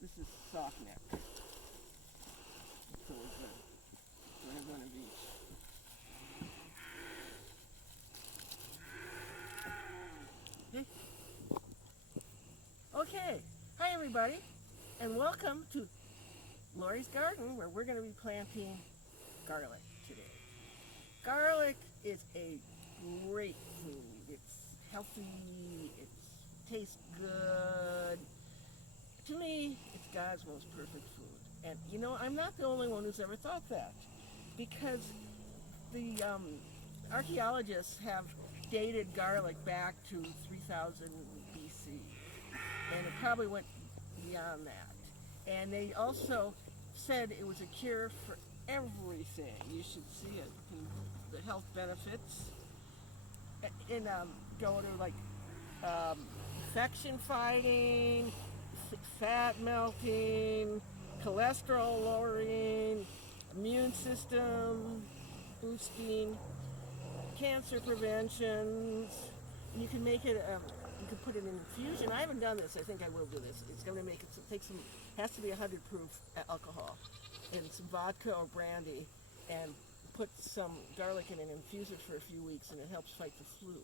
This is soft neck. So we're good. So I have one of each. Okay. Okay. Hi everybody, and welcome to Lori's Garden, where we're going to be planting garlic today. Garlic is a great food. It's healthy. It tastes good. To me, it's God's most perfect food. And you know, I'm not the only one who's ever thought that, because the archaeologists have dated garlic back to 3000 BC, and it probably went beyond that. And they also said it was a cure for everything. You should see it, the health benefits. And go to like um, infection fighting, fat melting, cholesterol lowering, immune system boosting, cancer preventions. You can make it. You can put it in infusion. I haven't done this. I think I will do this. It's going to make it. Take some. Has to be 100 proof alcohol, and some vodka or brandy, and put some garlic in and infuse it for a few weeks, and it helps fight the flu,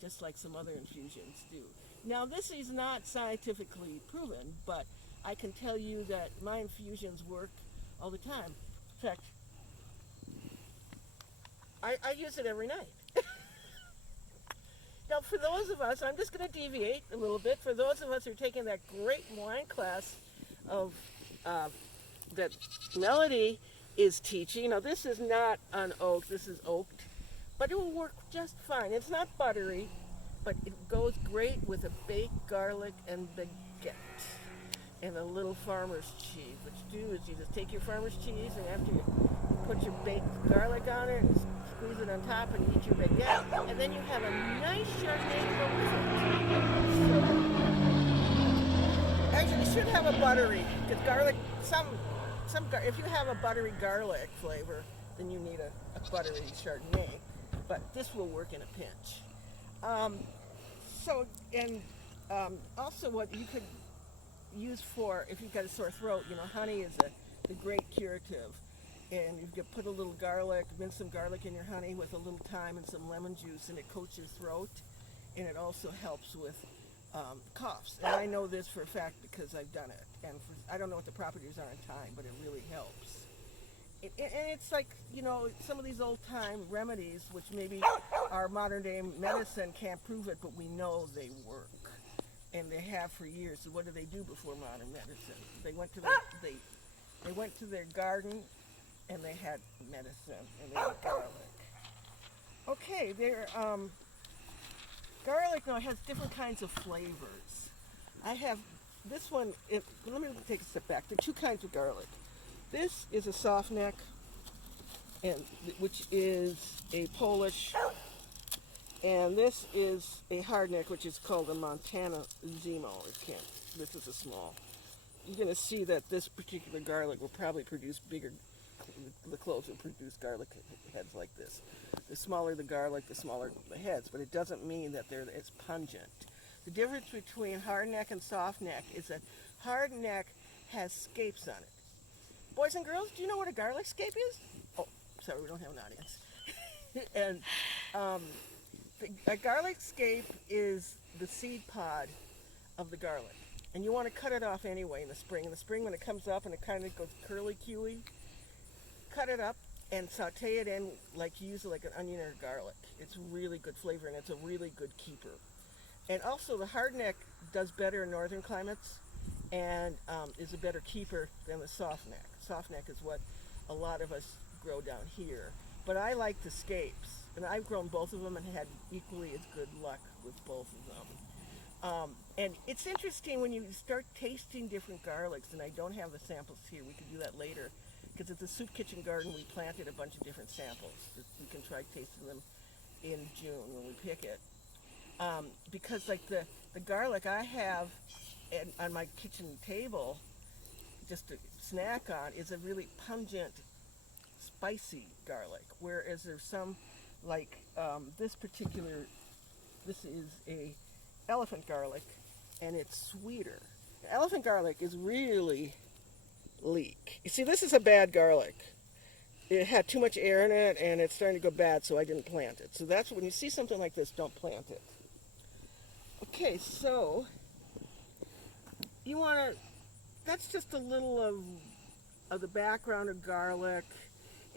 just like some other infusions do. Now, this is not scientifically proven, but I can tell you that my infusions work all the time. In fact, I use it every night. Now, for those of us, I'm just going to deviate a little bit. For those of us who are taking that great wine class of that Melody is teaching, now this is not unoaked, this is oaked, but it will work just fine. It's not buttery, but it goes great with a baked garlic and baguette and a little farmer's cheese. What you do is you just take your farmer's cheese, and after you put your baked garlic on it and squeeze it on top and eat your baguette, and then you have a nice Chardonnay to go with it. So, actually, you should have a buttery, because garlic, if you have a buttery garlic flavor, then you need a buttery Chardonnay, but this will work in a pinch. Also what you could use for, if you've got a sore throat, honey is the great curative. And you could put a little garlic, mince some garlic in your honey with a little thyme and some lemon juice, and it coats your throat, and it also helps with coughs. And I know this for a fact because I've done it. And I don't know what the properties are on thyme, but it really helps. And it's like, some of these old-time remedies, which maybe our modern-day medicine can't prove it, but we know they work. And they have for years. So what did they do before modern medicine? They went to their garden, and they had medicine, and they had garlic. Okay, garlic now has different kinds of flavors. I have this one. Let me take a step back. There are two kinds of garlic. This is a soft neck, which is a Polish, and this is a hard neck, which is called a Montana Zemo. This is a small. You're going to see that this particular garlic will probably produce bigger. The cloves will produce garlic heads like this. The smaller the garlic, the smaller the heads, but it doesn't mean that they're as pungent. The difference between hard neck and soft neck is that hard neck has scapes on it. Boys and girls, do you know what a garlic scape is? Oh, sorry, we don't have an audience. And a garlic scape is the seed pod of the garlic. And you want to cut it off anyway in the spring. In the spring, when it comes up and it kind of goes curly-cuey, cut it up and saute it in like you use it like an onion or garlic. It's really good flavor, and it's a really good keeper. And also, the hardneck does better in northern climates and is a better keeper than the softneck. Softneck is what a lot of us grow down here. But I like the scapes, and I've grown both of them and had equally as good luck with both of them. And it's interesting when you start tasting different garlics, and I don't have the samples here. We could do that later. Because at the Soup Kitchen Garden, we planted a bunch of different samples. We can try tasting them in June when we pick it. Because like the garlic I have on my kitchen table, just to snack on, is a really pungent, spicy garlic. Whereas there's some, like this is a elephant garlic, and it's sweeter. elephant garlic is really leak. You see, this is a bad garlic. It had too much air in it, and it's starting to go bad, so I didn't plant it. So that's when you see something like this, don't plant it. Okay, so you want to. That's just a little of the background of garlic,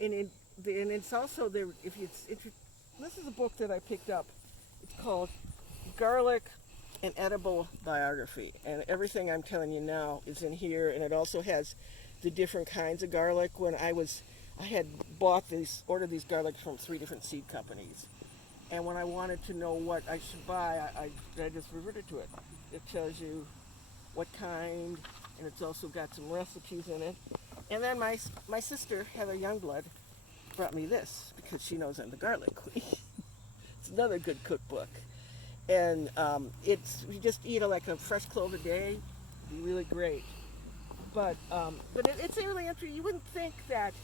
and it's also there. This is a book that I picked up. It's called Garlic: An Edible Biography, and everything I'm telling you now is in here, and it also has the different kinds of garlic. I had ordered these garlics from 3 different seed companies, and when I wanted to know what I should buy, I just reverted to it. It tells you what kind, and it's also got some recipes in it. And then my sister, Heather Youngblood, brought me this because she knows I'm the garlic queen. It's another good cookbook. And you just eat like a fresh clove a day, it'd be really great. But it's really interesting. You wouldn't think that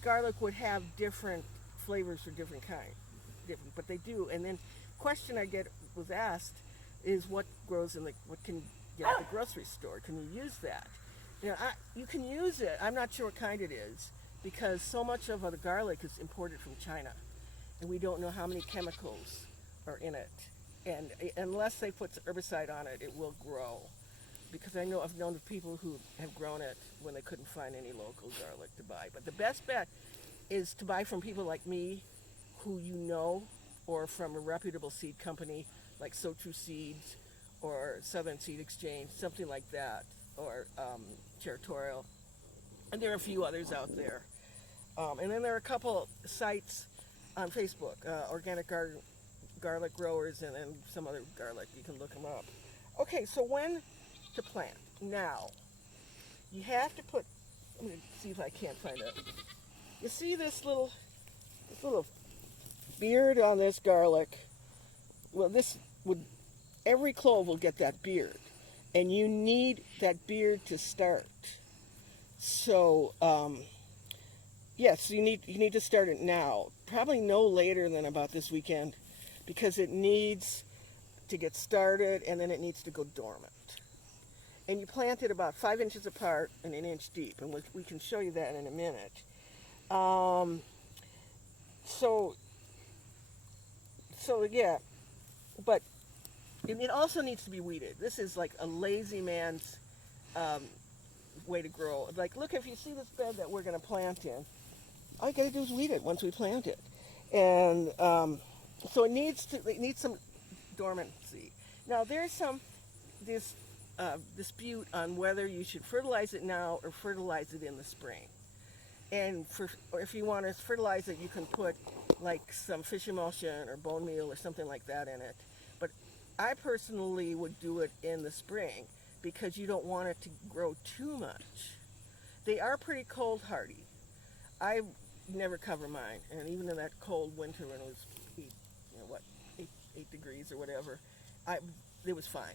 garlic would have different flavors for different kinds, but they do. And then question was asked is what grows what can you get at the grocery store? Can you use that? You can use it. I'm not sure what kind it is because so much of the garlic is imported from China, and we don't know how many chemicals are in it. And unless they put herbicide on it, it will grow. Because I've known people who have grown it when they couldn't find any local garlic to buy. But the best bet is to buy from people like me, who you know, or from a reputable seed company like So True Seeds or Southern Seed Exchange, something like that, or Territorial. And there are a few others out there. And then there are a couple sites on Facebook, Organic Garlic Growers, and then some other garlic. You can look them up. Okay, so when to plant? Now, you have to put. I'm going to see if I can't find it. You see this little beard on this garlic? Well, every clove will get that beard, and you need that beard to start. So, yes, you need to start it now. Probably no later than about this weekend, because it needs to get started, and then it needs to go dormant. And you plant it about 5 inches apart and 1 inch deep, and we can show you that in a minute. So yeah, but it also needs to be weeded. This is like a lazy man's way to grow. Like, look, if you see this bed that we're going to plant in, all you got to do is weed it once we plant it. And so it needs some dormancy. Now, there's this dispute on whether you should fertilize it now or fertilize it in the spring. And if you want to fertilize it, you can put like some fish emulsion or bone meal or something like that in it. But I personally would do it in the spring because you don't want it to grow too much. They are pretty cold hardy. I never cover mine, and even in that cold winter when it was 8 degrees or whatever, it was fine.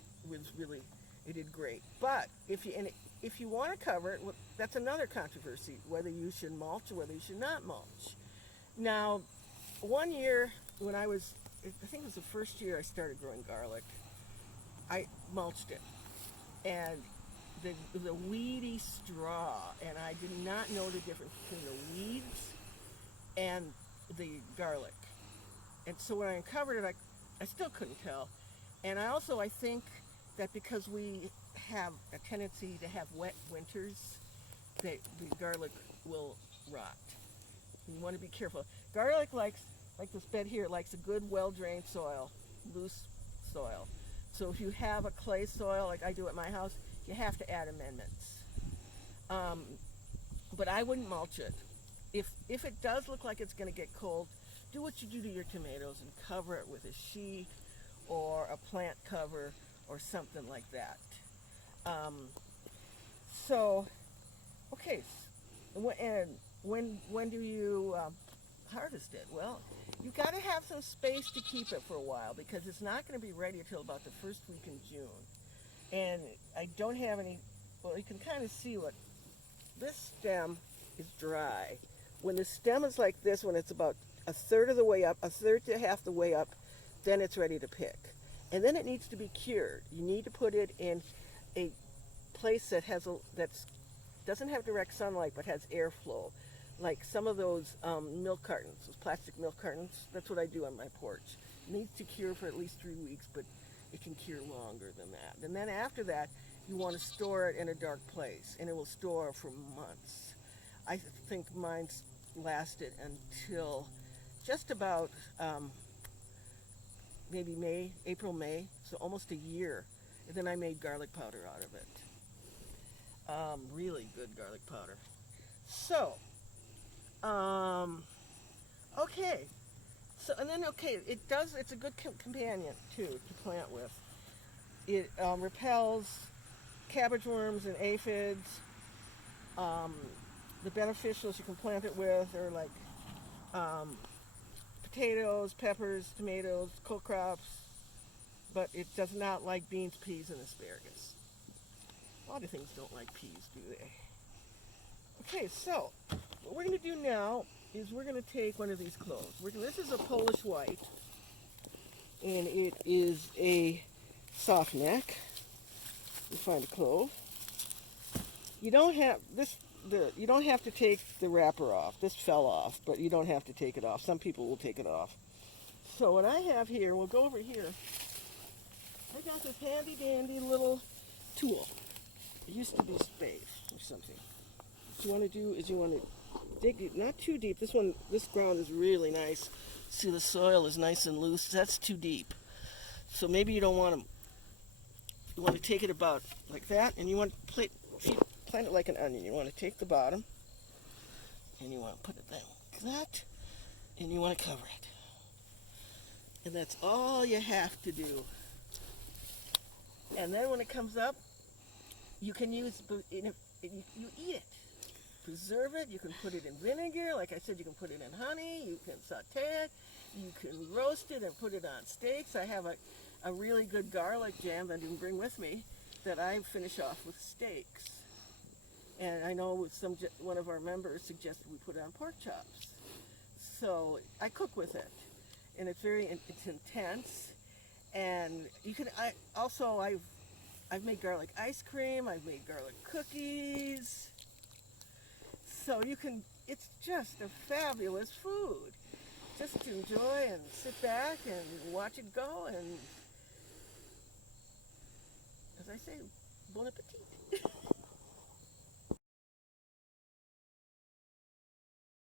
It did great. But if you want to cover it, well, that's another controversy, whether you should mulch or whether you should not mulch. Now, one year when I think it was the first year I started growing garlic, I mulched it. And the weedy straw, and I did not know the difference between the weeds and the garlic. And so when I uncovered it, I still couldn't tell. And I think that because we have a tendency to have wet winters, the garlic will rot. You want to be careful. Garlic like this bed here, likes a good, well-drained soil, loose soil. So if you have a clay soil, like I do at my house, you have to add amendments. But I wouldn't mulch it. If it does look like it's going to get cold, do what you do to your tomatoes and cover it with a sheet or a plant cover or something like that. Okay, and when do you harvest it? Well, you've got to have some space to keep it for a while because it's not going to be ready until about the first week in June. And I don't have any. Well, you can kind of see what this stem is dry. When the stem is like this, when it's about a third of the way up, a third to half the way up, then it's ready to pick. And then it needs to be cured. You need to put it in a place that has that's doesn't have direct sunlight but has airflow, like some of those milk cartons, those plastic milk cartons. That's what I do on my porch. It needs to cure for at least 3 weeks, but it can cure longer than that. And then after that, you want to store it in a dark place, and it will store for months. I think mine's lasted until just about maybe May, April, May, so almost a year. And then I made garlic powder out of it. Really good garlic powder. So, okay. So, and then, okay, it's a good companion, too, to plant with. It repels cabbage worms and aphids. The beneficials you can plant it with are like potatoes, peppers, tomatoes, cold crops, but it does not like beans, peas, and asparagus. A lot of things don't like peas, do they? Okay, so what we're going to do now is we're going to take one of these cloves. This is a Polish white, and it is a soft neck. You find a clove. You don't have you don't have to take the wrapper off. This fell off, but you don't have to take it off. Some people will take it off. So what I have here, we'll go over here. I got this handy dandy little tool. It used to be spade or something. What you want to do is you want to dig it, not too deep. This ground is really nice. See, the soil is nice and loose. That's too deep. So maybe you don't want to. You want to take it about like that, and you want to plant it like an onion. You want to take the bottom, and you want to put it like that, and you want to cover it. And that's all you have to do. And then when it comes up, you can use, you eat it. Preserve it. You can put it in vinegar. Like I said, you can put it in honey. You can saute it. You can roast it and put it on steaks. I have a really good garlic jam that I didn't bring with me that I finish off with steaks. And I know one of our members suggested we put it on pork chops. So I cook with it, and it's intense. And you can I've made garlic ice cream. I've made garlic cookies. So it's just a fabulous food. Just to enjoy and sit back and watch it go, and as I say, bon appetit.